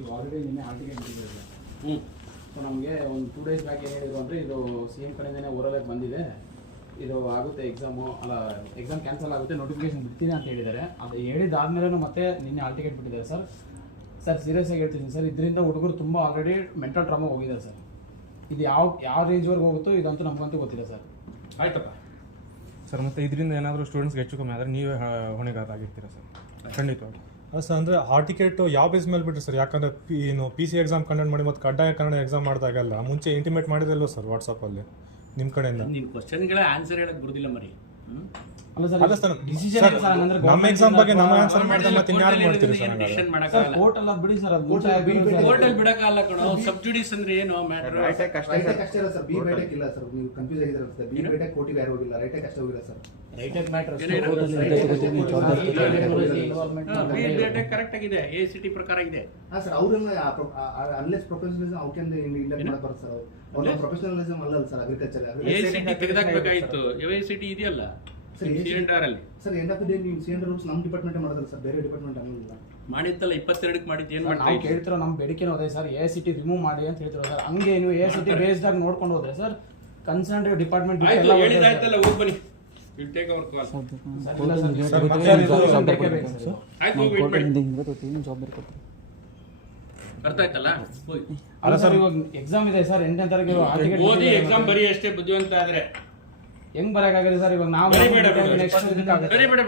ಈಗ ಆಲ್ರೆಡಿ ನಿನ್ನೆ hall ticket ಬಿಟ್ಟಿದ್ದಾರೆ. ಸೊ ನಮಗೆ ಒಂದು 2 days ಬ್ಯಾಕ್ ಏನು ಹೇಳಿದ್ರು ಅಂದರೆ ಇದು CM ಕಡೆಯಿಂದನೇ ಓರಲಾಗಿ ಬಂದಿದೆ, ಇದು ಆಗುತ್ತೆ ಎಕ್ಸಾಮು, ಅಲ್ಲ ಎಕ್ಸಾಮ್ ಕ್ಯಾನ್ಸಲ್ ಆಗುತ್ತೆ, ನೋಟಿಫಿಕೇಶನ್ ಬಿಡ್ತೀನಿ ಅಂತ ಹೇಳಿದ್ದಾರೆ. ಅದು ಹೇಳಿದಾದ್ಮೇಲೆ ಮತ್ತೆ ನಿನ್ನೆ ಹಾಲ್ ಟಿಕೆಟ್ ಬಿಟ್ಟಿದ್ದಾರೆ ಸರ್. ಸೀರಿಯಸ್ ಆಗಿ ಹೇಳ್ತೀನಿ ಸರ್, ಇದರಿಂದ ಹುಡುಗರು ತುಂಬ ಆಲ್ರೆಡಿ ಮೆಂಟಲ್ ಟ್ರಾಮಾ ಹೋಗಿದ್ದಾರೆ ಸರ್. ಇದು ಯಾವ ರೇಂಜ್ವರೆಗೆ ಹೋಗುತ್ತೋ ಇದಂತೂ ನಮಗಂತೂ ಗೊತ್ತಿಲ್ಲ ಸರ್. ಆಯ್ತಪ್ಪ ಸರ್, ಮತ್ತು ಇದರಿಂದ ಏನಾದರೂ ಸ್ಟೂಡೆಂಟ್ಸ್ಗೆ ಹೆಚ್ಚು ಕಮ್ಮಿ ಆದರೆ ನೀವೇ ಹೊಣೆಗಾರರಾಗಿರ್ತೀರಾ ಸರ್? ಖಂಡಿತವಾಗಿ ಅಲ್ಲ ಸರ್, ಅಂದರೆ ಹಾಲ್ ಟಿಕೆಟ್ ಯಾವ ಬೇಸ್ ಮೇಲೆ ಬಿಟ್ಟರು ಸರ್? ಯಾಕಂದರೆ PC ಎಕ್ಸಾಮ್ ಕಂಡಕ್ಟ್ ಮಾಡಿ ಮತ್ತು ಕಡ್ಡಾಯ ಕನ್ನಡ ಎಕ್ಸಾಮ್ ಮಾಡಿದಾಗಲ್ಲ ಮುಂಚೆ ಇಂಟಿಮೇಟ್ ಮಾಡಿದಲ್ಲೋ ಸರ್ ವಾಟ್ಸಪ್ಪಲ್ಲಿ ನಿಮ್ಮ ಕಡೆಯಿಂದ? ನಿಮ್ಮ ಕ್ವಶನ್ಗಳ ಆನ್ಸರ್ ಹೇಳಕ್ಕೆ ಬರುದಿಲ್ಲ ಮರಿ. ಅಲ್ಲ ಸರ್, ನಮ್ಮ ಎಕ್ಸಾಮ್ ಬಗ್ಗೆ ನಮ್ಮ ಆನ್ಸರ್ ಮಾಡಿದ್ರೆ ಮತ್ತೆ ಇನ್ಯಾರು ಮಾಡ್ತೀರಿ ಸರ್? ಕೋರ್ಟ್ ಅಲ್ಲ ಬಿಡಿ ಸರ್, ಅದು ಕೋರ್ಟ್ ಅಲ್ಲಿ ಬಿಡಕ್ಕಾಗಲ್ಲ ಕಣೋ. ಸಬ್ಜುಡಿಸ್ ಅಂದ್ರೆ ಏನು ಮ್ಯಾಟರ್? ರೈಟ್ ಅಷ್ಟೇ ಸರ್, ಬಿ ಬೈಟೆಕ್ ಇಲ್ಲ ಸರ್, ನೀವು ಕನ್ಫ್ಯೂಸ್ ಆಗಿದ್ದೀರಾ ಸರ್. ಬಿ ಬೈಟೆಕ್ ಕೋರ್ಟಿಗೆ ಯಾರು ಹೋಗಿಲ್ಲ, ರೈಟ್ ಅಷ್ಟೇ ಹೋಗಿಲ್ಲ ಸರ್. ರೈಟ್ ಮ್ಯಾಟರ್ ಕರೆಕ್ಟ್ ಆಗಿದೆ, ACT ಪ್ರಕಾರ ಇದೆ. ಹಾ ಸರ್, ಅವ್ರನ್ನ ಅನ್ಲೆಸ್ ಪ್ರೊಫೆಷನಲಿಸಮ್ ಅವ್ರ ಇಂಡಿಯನ್ ಮಾಡಕ್ ಬರುತ್ತೆ ಸರ್. ಅವ್ರ ಪ್ರೊಫೆಷನಲಿಸಮ್ ಅಲ್ಲ ಸರ್, ಅಗ್ರಿಕಲ್ಚರ್ ACT ತೆಗೆದಾಕ್ಬೇಕಾಗಿತ್ತು. ACT ಇದೆಯಲ್ಲ CNR ಅಲ್ಲಿ sir. End of the day ನೀವು CNR ರೂಲ್ಸ್ ನಮ್ಮ ಡಿಪಾರ್ಟ್ಮೆಂಟ್ ಮಾಡೋದಲ್ಲ ಸರ್, ಬೇರೆ ಡಿಪಾರ್ಟ್ಮೆಂಟ್ ಅನ್ನೋದಿಲ್ಲ. ಮಾಡಿತ್ತಲ್ಲ 22ಕ್ಕೆ ಮಾಡಿದ್ದು ಏನು ಮಾಡ್ತಾ ನಾವು ಕೇಳ್ತಿರೋ ನಮ್ಮ ಬೇಡಿಕೆನೂ ಅದೇ ಸರ್, ACT ರಿಮೂವ್ ಮಾಡಿ ಅಂತ ಹೇಳ್ತಿರೋ ಸರ್. ಹಂಗೆ ನೀವು ACT ಬೇಸ್ಡ್ ಆಗಿ ನೋಡ್ಕೊಂಡು ಹೋದ್ರೆ ಸರ್, ಕನ್ಸರ್ನ್ ಡಿಪಾರ್ಟ್ಮೆಂಟ್ ಹೇಳಿದಾಯ್ತಲ್ಲ, ಹೋಗಿ ಬನ್ನಿ. ವಿಲ್ ಟೇಕ್ ಅವರ್ ಕಾಲ್. ಅರ್ಥ ಆಯ್ತಲ್ಲ? ಅಲ್ಲ ಸರ್, ಇವಾಗ ಎಕ್ಸಾಮ್ ಇದೆ ಸರ್, 8ನೇ ತಾರೀಕು ಓದಿ ಎಕ್ಸಾಮ್ ಬರೀ ಅಷ್ಟೇ ಬುದ್ಧಿವಂತ ಆದ್ರೆ ಹೆಂಗ್ ಬರಕಾಗಲ್ಲ ಸರ್? ಇವಾಗ ನಾವು ಬೇಡ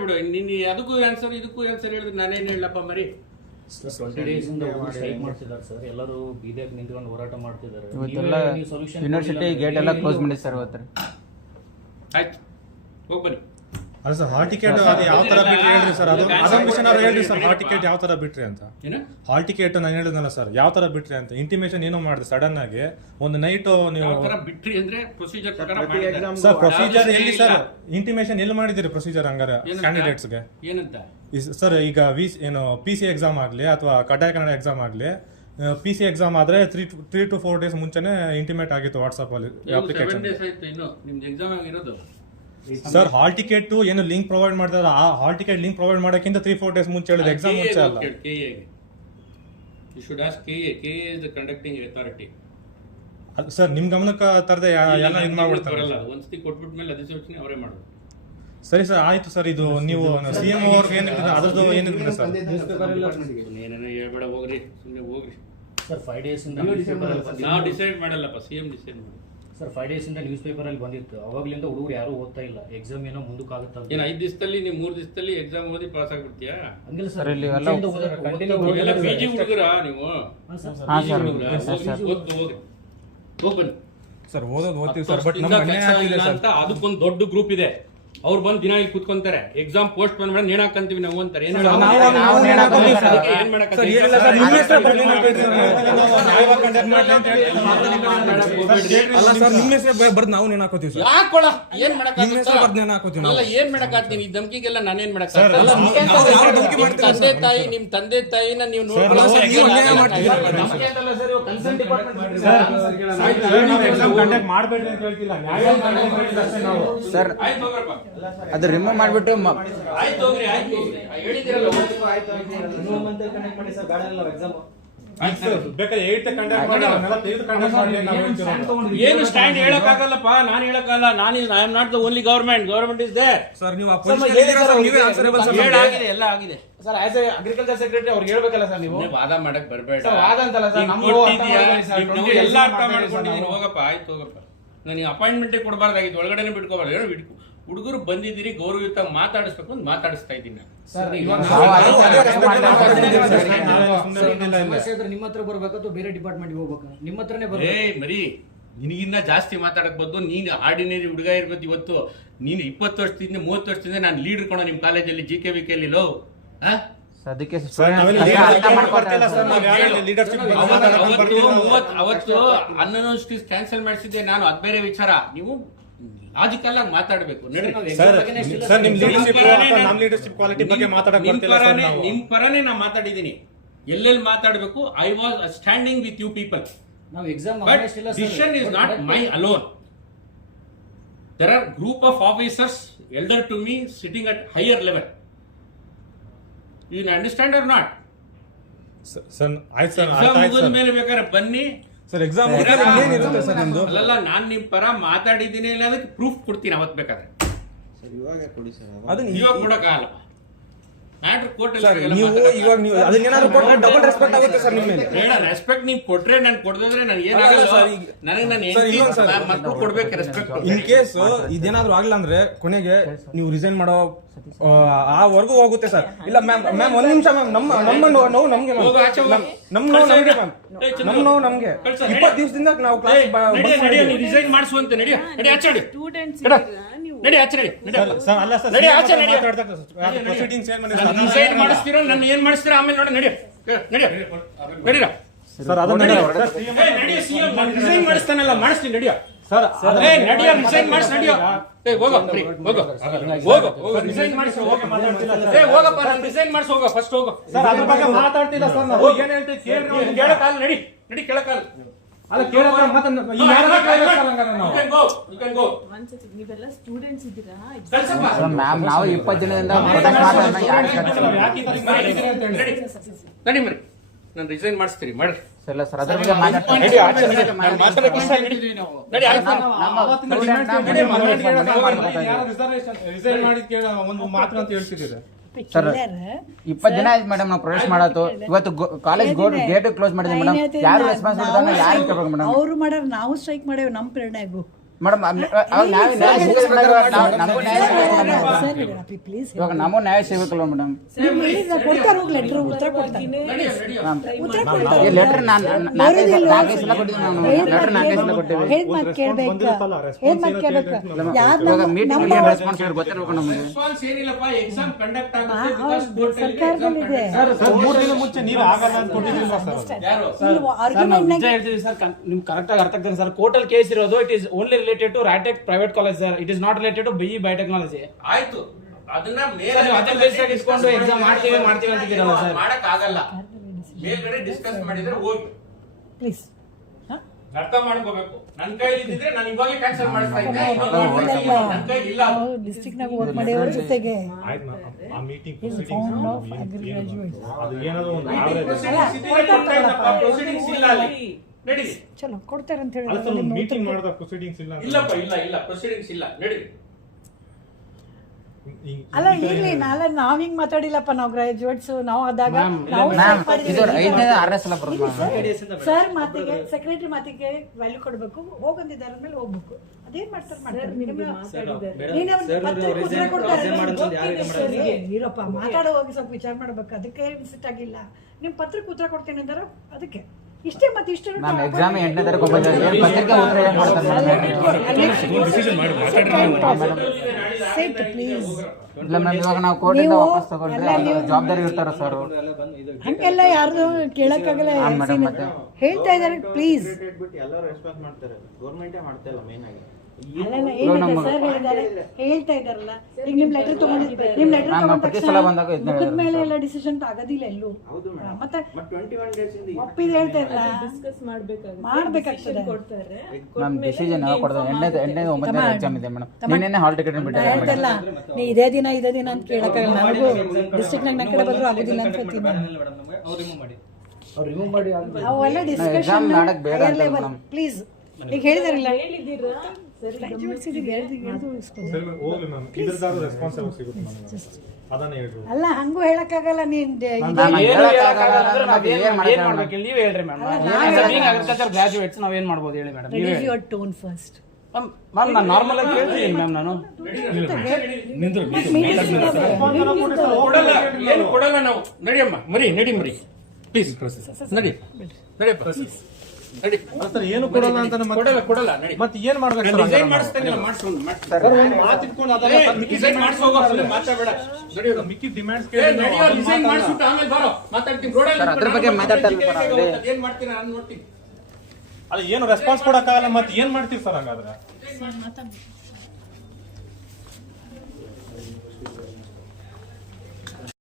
ಬಿಡು. ನಿನ್ನ ಅದಕ್ಕೂ ಆನ್ಸರ್ ಇದಕ್ಕೂ ಆನ್ಸರ್ ಹೇಳಿದ್ರೆ ನಾನೇನು ಹೇಳಪ್ಪ ಮರಿ. 20 days ಇಂದ ಸ್ಟ್ರೈಕ್ ಮಾಡ್ತಿದ್ದಾರೆ ಸರ್. ಎಲ್ಲರೂ ಬೀದಿಯಾಗಿ ನಿಂತ್ಕೊಂಡು ಹೋರಾಟ ಮಾಡ್ತಿದ್ದಾರೆ. ಯೂನಿವರ್ಸಿಟಿ ಗೇಟ್ ಎಲ್ಲ ಕ್ಲೋಸ್ ಮಾಡಿ ಸರ್ ಇವತ್ತು. ಆಯ್ತು, ಹೋಗಿ ಬನ್ನಿ. ಅಲ್ಲ ಸರ್, ಹಾಲ್ ಟಿಕೆಟ್ ಅದು ಯಾವ ತರ ಬಿಟ್ರಿ ಹೇಳ್ರಿ ಸರ್? ಅದು ಅಸಂಪ್ಷನ್ ಅವ್ರು ಹೇಳ್ರಿ ಸರ್, ಹಾಲ್ ಟಿಕೆಟ್ ಯಾವ ತರ ಬಿಟ್ರಿ ಅಂತ. ಹಾಲ್ ಟಿಕೆಟ್ ನಾನು ಹೇಳಿದ್ನಲ್ಲ ಸರ್, ಯಾವ ತರ ಬಿಟ್ರಿ ಅಂತ ಇಂಟಿಮೇಷನ್ ಏನೋ ಮಾಡಿದೆ ಸಡನ್ ಆಗಿ ಒಂದು ನೈಟ್ ನೀವು ಬಿಟ್ರಿ ಅಂದ್ರೆ ಪ್ರೊಸೀಜರ್ ಪ್ರಕಾರ ಸರ್. ಪ್ರೊಸೀಜರ್ ಎಲ್ಲಿ ಸರ್? ಇಂಟಿಮೇಷನ್ ಎಲ್ಲಿ ಮಾಡಿದಿರಿ ಪ್ರೊಸೀಜರ್ ಹಂಗಾರೆ ಕ್ಯಾಂಡಿಡೇಟ್ಸ್ಗೆ? ಏನಂತ ಸರ್, ಈಗ ಏನು PC ಎಕ್ಸಾಮ್ ಆಗಲಿ ಅಥವಾ ಕಡ್ಡಾಯ ಕನ್ನಡ ಎಕ್ಸಾಮ್ ಆಗಲಿ, PC ಎಕ್ಸಾಮ್ ಆದ್ರೆ 3 to 4 days ಮುಂಚೆನೆ ಇಂಟಿಮೇಟ್ ಆಗಿತ್ತು ವಾಟ್ಸ್ಆಪ್ ಅಲ್ಲಿ ಅಪ್ಲಿಕೇಶನ್. ಇನ್ನು ನಿಮ್ದು ಎಕ್ಸಾಮ್ ಆಗಿರೋದು ಸರ್. ಹಾಲ್ ಟಿಕೆಟ್ ಏನು ಲಿಂಕ್ ಪ್ರೊವೈಡ್ ಮಾಡ್ತಾರೆ, ಆ ಹಾಲ್ ಟಿಕೆಟ್ ಲಿಂಕ್ ಪ್ರೊವೈಡ್ ಮಾಡೋಕ್ಕಿಂತ 3-4 days ಮುಂಚೆ ಹೇಳಿದ ಎಕ್ಸಾಮ್ ಮುಂಚೆ ಅಲ್ಲ. You should ask KA is the conducting authority. Sir, ನಿಮ್ ಗಮನಕ್ಕೆ ತರದೆ ಎಲ್ಲ ಇದು ಮಾಡ್ಬಿಡ್ತಾರೆ. ಒಂದ್ಸತಿ ಕೊಟ್ಬಿಟ್ಮೇಲೆ ಅಧಿಸೂಚನೆ ಅವರೇ ಮಾಡೋದು. ಸರಿ ಸರ್, ಆಯ್ತು ಸರ್. ಇದು ನೀವು CM ಅವ್ರಿಗೆ ಏನಿದೆ ಅದ್ರದ್ದು ಏನಿದೆ ಸರ್? ಏನೇನೋ ಹೇಳ್ಬೇಡ, ಹೋಗ್ರಿ, ಸುಮ್ಮನೆ ಹೋಗ್ರಿ ಸರ್. 5 days ಇಂದ ನಾವು ಡಿಸೈಡ್ ಮಾಡಲ್ಲಪ್ಪ, CM ಡಿಸೈಡ್ ಮಾಡಿ ಸರ್. 5 days ಇಂದ ನ್ಯೂಸ್ ಪೇಪರ್ ಅಲ್ಲಿ ಬಂದಿತ್ತು. ಅವಾಗ್ಲಿಂದ ಹುಡುಗರು ಯಾರು ಓದ್ತಾ ಇಲ್ಲ. ಎಕ್ಸಾಮ್ ಏನೋ ಮುಂದಕ್ಕಾಗುತ್ತಾ? ಏನು 5 ದಿವಸದಲ್ಲಿ ನೀವು 3 ದಿವಸದಲ್ಲಿ ಎಕ್ಸಾಮ್ ಓದಿ ಪಾಸ್ ಆಗ್ಬಿಡ್ತೀಯಾ? ಹಂಗಿಲ್ಲ ಸರ್, ಇಲ್ಲಿ ಎಲ್ಲ ಎಲ್ಲ PG ಹುಡುಗರ ನೀವು? ಹೋಗಿ ಬನ್ನಿ ಸರ್. ಓದ್ತೀವಿ ಸರ್, ಬಟ್ ನಮ್ಮ ಅಂತ ಅದಕ್ಕೊಂದು ದೊಡ್ಡ ಗ್ರೂಪ್ ಇದೆ. ಅವ್ರು ಬಂದು ದಿನ ಇಲ್ಲಿ ಕುತ್ಕೊಂತಾರೆ. ಎಕ್ಸಾಮ್ ಪೋಸ್ಟ್ ಬಂದ್ ಮಾಡಿ ನೇಣ ಹಾಕಂತೀವಿ ನಾವು ಅಂತಾರೆ. ಏನ್ ಮಾಡಕ್ಕಾಗ್ತೀನಿ? ಈ ಧಮ್ಕಿಗೆಲ್ಲ ನಾನೇನ್ ಮಾಡಕ್? ತಂದೆ ತಾಯಿ, ನಿಮ್ ತಂದೆ ತಾಯಿನ ನೀವು ಸರ್, ಅದು ರಿಮೂವ್ ಮಾಡಿಬಿಟ್ಟು ಏನು ಸ್ಟ್ಯಾಂಡ್ ಹೇಳಕ್ಕಾಗಲ್ಲಪ್ಪ. ನಾನು ಹೇಳಕ್ಕಾಗಲ್ಲ. I am not the only government is there sir. ನೀವು ಎಲ್ಲ ಆಗಿದೆ sir. As a agriculture secretary ಅವ್ರಿಗೆ ಹೇಳ್ಬೇಕಲ್ಲ ಸರ್. ನೀವು ವಾದ ಮಾಡಕ್ ಬರ್ಬೇಡ. ವಾದ ಅಂತಲ್ಲ ಸರ್, ಎಲ್ಲ ಅರ್ಥ ಮಾಡ್ಕೊಂಡಿದ್ದೀನಿ. ಹೋಗಪ್ಪ, ಆಯ್ತು ಹೋಗಪ್ಪ. ನನಗೆ ಅಪಾಯಿಂಟ್ಮೆಂಟೇ ಕೊಡಬಾರ್ದಾಗಿತ್ತು, ಒಳಗಡೆನೆ ಬಿಟ್ಕೋಬಾರ್ದು. ಏನೋ ಬಿಟ್ಕೊ. ಹುಡುಗರು ಬಂದಿದ್ದೀರಿ, ಗೌರವಯುತ ಮಾತಾಡಿಸ್ಬೇಕು ಅಂತ ಮಾತಾಡಿಸ್ತಾ ಇದ್ದೀನಿ ನಾನು. ನಿಮ್ಮ ಹತ್ರ ಬರ್ಬೇಕು ಅಥವಾ ಬೇರೆ ಡಿಪಾರ್ಟ್ಮೆಂಟ್ ಹೋಗ್ಬೇಕು? ನಿಮ್ಮ ಹತ್ರನೇ ಮರಿ, ನಿನಗಿನ್ನ ಜಾಸ್ತಿ ಮಾತಾಡಕ್ ಬಂದು ನೀನು ಆರ್ಡಿನರಿ ಹುಡುಗ ಇರ್ಬೋದು. ಇವತ್ತು ನೀನು 20 ವರ್ಷದಿಂದ 30 ವರ್ಷದಿಂದ ನಾನು ಲೀಡರ್ ಕೊಡೋ ನಿಮ್ ಕಾಲೇಜಲ್ಲಿ GKVK ಲೋ. ಅವತ್ತು ಅನ್ನೋನ್ಸ್ಟಿಸ್ ಕ್ಯಾನ್ಸಲ್ ಮಾಡಿಸಿದ್ದೆ ನಾನು, ಅದ್ ಬೇರೆ ವಿಚಾರ. ನೀವು ಲಾಜಿಕಲ್ ಆಗಿ ಮಾತಾಡ್ಬೇಕು. ನಿಮ್ ಪರನೇ ನಾ ಮಾತಾಡಿದೀನಿ. ಎಲ್ಲೆಲ್ಲಿ ಮಾತಾಡ್ಬೇಕು. I was standing with you people. Decision is not my alone. There are group of officers elder to me sitting at higher level. You understand or not? Sir ಆಯ್ತು ಸರ್ ಎಕ್ಸಾಮ್ ಮುಗಿದ ಮೇಲೆ ಬೇಕಾದ್ರೆ ಬನ್ನಿ. ಸರ್ ಎಕ್ಸಾಮ್ ಏನಿರುತ್ತೆ sir ನಿಮ್ದು? ಅಲ್ಲಲ್ಲ, ನಾನ್ ನಿಮ್ ಪರ ಮಾತಾಡಿದ್ದೀನಿ ಇಲ್ಲ ಅದಕ್ಕೆ ಪ್ರೂಫ್ ಕೊಡ್ತೀನಿ ಅವತ್ತು ಬೇಕಾದ್ರೆ. ಅದನ್ನ ಇವಾಗ ಕೊಡಕ್ಕಾಗಲ್ಲ. ಮ್ಯಾಟ್ರ್ ಕೋರ್ಟ್ ಸರ್ ನೀವು ಇವಾಗ ನೀವು ಅದನ್ನೇನಾದ್ರು ಕೊಟ್ಟರೆ ಡಬಲ್ ರೆಸ್ಪೆಕ್ಟ್ ಆಗುತ್ತೆ ಸರ್ ನಿಮ್ಮ ಮೇಲೆ. ಬೇಡ, ರೆಸ್ಪೆಕ್ಟ್ ನೀವು ಕೊಟ್ರೆ ನಾನು ಕೊಡದಿದ್ರೆ ನನಗೆ ಏನಾಗಲ್ಲ ಸರ್. ನನಗೆ ನಾನು ಸರ್, ಇನ್ನೊಂದು ಸರ್. ಮಕ್ಕಳು ಕೊಡ್ಬೇಕು ರೆಸ್ಪೆಕ್ಟ್. ಇನ್ ಕೇಸ್ ಇದೇನಾದ್ರು ಆಗಿಲ್ಲ ಅಂದ್ರೆ ಕೊನೆಗೆ ನೀವು ರಿಸೈನ್ ಮಾಡೋ ಆವರೆಗೂ ಹೋಗುತ್ತೆ ಸರ್. ಇಲ್ಲ ಮ್ಯಾಮ್ ಒಂದ್ ನಿಮಿಷ ಮ್ಯಾಮ್, ನಮ್ಮ ನೋವು ನಮ್ಗೆ ಹೋಗು, ಆಚೆ ಹೋಗು. ನಮ್ಮ ನೋವು ನಮ್ಗೆ ಮ್ಯಾಮ್, ನಮ್ಮ ನೋವು ನಮ್ಗೆ. ಕಳ್ಸ, 20 ದಿವಸದಿಂದ ನಾವು ಕ್ಲಾಸ್ ರಿಸೈನ್ ಮಾಡಿಸುವಂತೆ. ನಡಿ ಆಚೆ ನಡಿ. ಸ್ಟೂಡೆಂಟ್ಸ್ ನಡಿ ಆಚೆ ನಡಿ. ಸರ್ ಅಲ್ಲ ಸರ್ ನಡಿ ಆಚೆ ನಡಿ. ಪ್ರೊಸೀಡಿಂಗ್ಸ್ ಏನ್ ಮಾಡಿ ನಾನು ರಿಸೈನ್ ಮಾಡಿಸ್ತೀರೋ ನನ್ನ ಏನ್ ಮಾಡಿಸ್ತೀರಾ ಆಮೇಲೆ ನೋಡಿ. ನಡಿ ನಡಿರ ಸರ್ ಅದನ್ನ ರಿಸೈನ್ ಮಾಡಿಸ್ತಾನಲ್ಲ, ಮಾಡಿಸ್ತೀನಿ. ನಡಿಯೋ ಸರ್, ನಡಿಯೋ ರಿಸೈನ್ ಮಾಡಿಸ್. ನಡಿಯೋ ಹೋಗೋ ರಿಸೈನ್ ಮಾಡಿಸ್. ಹೋಗಪ್ಪ, ನಾನು ರಿಸೈನ್ ಮಾಡಿಸ್. ಹೋಗೋ ಫಸ್ಟ್ ಹೋಗೋ. ಸರ್ ಅದ್ರ ಬಗ್ಗೆ ಮಾತಾಡ್ತಿಲ್ಲ ಸರ್ ನಾವು. ಏನ್ ಹೇಳ್ತೀವಿ ಕೇಳಿ. ಕೇಳಕಾಲ ನಡಿ. ನಡಿ ಕೇಳಕಾಲ. ಅಲ್ಲ ಕೇಳಕ್ಕೆ ಮಾತನ್ನ ಈ ಯಾರ ನಾವು ನೀವೆಲ್ಲ ಸ್ಟೂಡೆಂಟ್ಸ್ ಇದ್ದೀರಾ? ಮ್ಯಾಮ್ ನಾವು 20 ದಿನದಿಂದ ಪ್ರೊಟೆಸ್ಟ್ ಮಾಡ್ತಾ ನಡಿ ಮರಿ, ನಾನು ರಿಸೈನ್ ಮಾಡಿಸ್ತೀರಿ ಮಾಡ್ರಿ. ಇಲ್ಲ ಸರ್ ಅದ್ರ ಬಗ್ಗೆ ಮಾತಾಡ್ತೀನಿ. ನಡಿ ಆಚೆ ನಡಿ. ನಡಿ ಆಯ್ತು. ರಿಸೈನ್ ಮಾಡಿದ್ ಕೇಳ ಒಂದು ಮಾತು ಅಂತ ಹೇಳ್ತಿದ್ದೀರಾ ಸರ್ 20 ದಿನ ಆಯ್ತು ಮೇಡಮ್ ನಾವು ಪ್ರೊಟೆಸ್ಟ್ ಮಾಡತ್ತು. ಇವತ್ತು ಕಾಲೇಜ್ ಗೇಟ್ ಕ್ಲೋಸ್ ಮಾಡಿದ್ವಿ ಮೇಡಮ್. ಯಾರು ರೆಸ್ಪಾನ್ಸಿಬಿಲಿಟಿ ಯಾರು ಕೇಳ್ಬೇಕು ಮೇಡಮ್? ಅವ್ರು ಮಾಡ್ಯಾರ, ನಾವು ಸ್ಟ್ರೈಕ್ ಮಾಡೇವಿ ನಮ್ಮ ಪ್ರೇರಣೆಗೂ. ಮೇಡಮ್ ಇವಾಗ ನಮಗೂ ನ್ಯಾಯ ಸಿಗಬೇಕಲ್ವ ಮೇಡಮ್? ಕೊಡ್ತಾರೆ ಹೋಗಿ ಲೆಟರ್, ಉತ್ತರ ಕೊಡ್ತಾರೆ. ಲೆಟರ್ ನಾಲ್ಕೈದು ಸಲ ಕೊಟ್ಟಿದ್ದೀವಿ ನಾವು. ಲೆಟರ್ 4 ಸಲ ಕೊಟ್ಟಿವಿ. ಹೇಳ್ ಮಾತ್ ಕೇಳ್ಬೇಕು, ಹೇಳ್ ಮಾತ್ ಕೇಳ್ಬೇಕು. ಇವಾಗ ಮೀಟಿಂಗ್ ಏನ್ ರೆಸ್ಪಾನ್ಸಿಬಿಲಿಟಿ ಗೊತ್ತಿರ್ಬೇಕು ನಮಗೆ. ರೆಸ್ಪಾನ್ಸ್ ಏನಿಲ್ಲಪ್ಪ, ಎಕ್ಸಾಮ್ ಕಂಡಕ್ಟ್ ಆಗುತ್ತೆ. ಸರ್ಕಾರದಲ್ಲಿದೆ. ಸರ್ 3 ದಿನ ಮುಂಚೆ ನೀವು ಆಗಲ್ಲ ಅಂತ ಕೊಟ್ಟಿದ್ದೀರಾ ಸರ್? ಯಾರು ನಿಜ ಹೇಳ್ತೀವಿ ಸರ್, ನಿಮ್ಗೆ ಕರೆಕ್ಟ್ ಆಗಿ ಅರ್ಥ ಆಗ್ತದೆ ಸರ್. ಕೋರ್ಟಲ್ ಕೇಸ್ ಇರೋದು it is only related to ರಾಟೆಕ್ private college sir. It is not related to BE biotechnology. ಆಯ್ತು, ಅದನ್ನ ಅದನ್ನ ಬೇಸ್ ಆಗಿ ಇಸ್ಕೊಂಡು ಎಕ್ಸಾಮ್ ಮಾಡ್ತೀವಿ ಅಂತಿದ್ದೀರಲ್ಲ ಸರ್. ಮಾಡಕ್ ಆಗಲ್ಲ. ಮೇಲ್ಗಡೆ ಡಿಸ್ಕಸ್ ಮಾಡಿದ್ರೆ ಹೋಗಿ ಪ್ಲೀಸ್ ಅರ್ಥ ಮಾಡ್ಕೋಬೇಕು. ನನ್ನ ಕೈಲಿ ಇದ್ದಿದ್ರೆ ನಾನು ಇವಾಗಲೇ ಕ್ಯಾನ್ಸಲ್ ಮಾಡಿಸ್ತಾ ಇದ್ದೆ. ನನ್ನ ಕೈಲಿ ಇಲ್ಲ. ಡಿಸ್ಟ್ರಿಕ್ಟ್ ನಾಗ ವರ್ಕ್ ಮಾಡಿಯವ್ರ ಜೊತೆಗೆ ಆಯ್ತು ಮ್ಯಾಮ್, ಆ meeting found of agri graduates. ಅದು ಏನಾದ್ರು ಒಂದು ಪ್ರೊಸೀಡಿಂಗ್ಸ್ ಇಲ್ಲ ಅಲ್ಲಿ. ನಡಿ. ಚಲೋ ಕೊಡ್ತಾರೆ ಅಂತ ಅಲ್ಲ ಸರ್ ಹೇಳಿ ಮೀಟಿಂಗ್ ಮಾಡಿದ ಪ್ರೊಸೀಡಿಂಗ್ಸ್ ಇಲ್ಲ ಅಂತ. ಇಲ್ಲಪ್ಪ, ಇಲ್ಲ ಪ್ರೊಸೀಡಿಂಗ್ಸ್ ಇಲ್ಲ. ನಡಿ. ಅಲ್ಲ ಇರ್ಲಿ, ನಾಳೆ ನಾವ್ ಹಿಂಗ್ ಮಾತಾಡಿಲ್ಲಪ್ಪ. ನಾವು ಗ್ರಾಜುಯೇಟ್ಸ್ ನಾವು ಆದಾಗ ನಾವು ಮ್ಯಾಮ್ ಇದು 5ನೇ 6ನೇ ಸಲ ಬರೋದು ಸರ್ ಮಾತಿಗೆ, ಸೆಕ್ರೆಟರಿ ಮಾತಿಗೆ ವ್ಯಾಲ್ಯೂ ಕೊಡ್ಬೇಕು. ಹೋಗಂದಿದ್ದಾರೆ ಮೇಲೆ ಹೋಗ್ಬೇಕು. ಅದೇನ್ ಮಾಡ್ತಾರೆ ಇರಪ್ಪ, ಮಾತಾಡೋ ಹೋಗಿ ಸ್ವಲ್ಪ ವಿಚಾರ ಮಾಡ್ಬೇಕು. ಅದಕ್ಕೆ ವಿಸಿಟ್ ಆಗಿಲ್ಲ. ನಿಮ್ ಪತ್ರಕ್ಕೆ ಉತ್ತರ ಕೊಡ್ತೇನೆ ಅಂದಾರ, ಅದಕ್ಕೆ ಇಷ್ಟೇ. ಮತ್ತೆ ಇಷ್ಟ ಮ್ಯಾಮ್ ಎಕ್ಸಾಮ್ 8ನೇ ತಾರೀಕು ಪತ್ರಿಕೆ ಉತ್ತರ ಏನ್ ಪ್ಲೀಸ್. ಇಲ್ಲ ಮ್ಯಾಮ್ ಇವಾಗ ನಾವು ಕೋರ್ಟಿಂದ ವಾಪಸ್ ತಗೊಂಡ್ರೆ ಜವಾಬ್ದಾರಿ ಇರ್ತಾರ ಸರ್. ಹಂಗೆಲ್ಲ ಯಾರ್ದು ಕೇಳಕ್ಕಾಗಲ್ಲ. ಹೇಳ್ತಾ ಇದಾರೆ ಪ್ಲೀಸ್. ಸರ್ ಹೇಳಿದ್ದಾರೆ, ಹೇಳ್ತಾ ಇದಾರಲ್ಲ. ಈಗ ನಿಮ್ ಲೆಟರ್ ತಗೊಂಡಿದ್ದೆ, ನಿಮ್ ಲೆಟರ್ ಮುಖದ ಮೇಲೆ ಎಲ್ಲ ಡಿಸಿಷನ್ ಆಗೋದಿಲ್ಲ ಎಲ್ಲೂ. ಮತ್ತೆ ಒಪ್ಪಿದ್ ಹೇಳ್ತಾ ಇಲ್ಲ, ಮಾಡ್ಬೇಕಾಗ್ತದೆ. ಮ್ಯಾಮ್ ಡಿಸಿಷನ್ ಯಾವಾಗ ಕೊಡ್ತಾರೆ? 8ನೇ 9ನೇ ಎಕ್ಸಾಮ್ ಇದೆ ಮೇಡಮ್. ನಿನ್ನೆ ಹಾಲ್ ಟಿಕೆಟ್ ಬಿಟ್ಟಿದ್ದಾರೆ ಹೇಳ್ತಲ್ಲ, ನೀ ಇದೇ ದಿನ ಅಂತ ಕೇಳಕ್ಕಾಗಲ್ಲ. ನನಗೂ ಡಿಸ್ಟ್ರಿಕ್ಟ್ ನಾಗ ಕಡೆ ಬಂದ್ರು ಆಗೋದಿಲ್ಲ ಅಂತ ಹೇಳ್ತೀನಿ. ಅವೆಲ್ಲ ಡಿಸ್ಕಷನ್ ಪ್ಲೀಸ್. ಈಗ ಹೇಳಿದಾರಲ್ಲ, ಅಲ್ಲ ಹಂಗೂ ಹೇಳಕ್ಕಾಗಲ್ಲ. ನೀನ್ ನೀವ್ ಹೇಳ್ರಿ ಮ್ಯಾಮ್. ಅಗ್ರಿಕಲ್ಚರ್ ಗ್ರಾಜುಯೇಟ್ಸ್ ನಾವೇನ್ ಮಾಡ್ಬೋದು ಹೇಳಿ madam? Your tone first. Ma'am ನಾನು ನಾರ್ಮಲ್ ಆಗಿ ಕೇಳ್ತೀನಿ ಮ್ಯಾಮ್. ನಾನು ಕೊಡಲ್ಲ ನಾವು. ನಡಿಯಮ್ಮ ಮರಿ, ನಡಿ ಮರಿ ಪ್ಲೀಸ್. ನಡಿ ನಡಿಯಪ್ಪ, ನಡಿ. ಸರ್ ಏನು ಕೊಡಲ್ಲ ಅಂತ ಕೊಡಲ್ಲ. ನಡಿ. ಮತ್ತೆ ಏನ್ ಮಾಡ್ಬೇಕು? ಡಿಸೈನ್ ಮಾಡಿಸ್ತೇನೆ, ಮಾಡಿಸೋಣ. ಡಿಸೈನ್ ಮಾಡಿಸೋಗ, ಮಾತಾಡಬೇಡ. ನಡಿಯೋದು. ಮಿಕ್ಕಿ ಡಿಮ್ಯಾಂಡ್ಸ್ ಡಿಸೈನ್ ಮಾಡಿಸ್ಬಿಟ್ಟು ಆಮೇಲೆ ಬರೋ ಮಾತಾಡ್ತೀನಿ. ಅದ್ರ ಬಗ್ಗೆ ಏನ್ ಮಾಡ್ತೀರಾ ನಾನು ನೋಡ್ತೀನಿ. ಅಲ್ಲ ಏನು ರೆಸ್ಪಾನ್ಸ್ ಕೊಡಕ್ಕಾಗಲ್ಲ, ಮತ್ತೆ ಏನ್ ಮಾಡ್ತೀವಿ ಸರ್ ಹಂಗಾದ್ರೆ?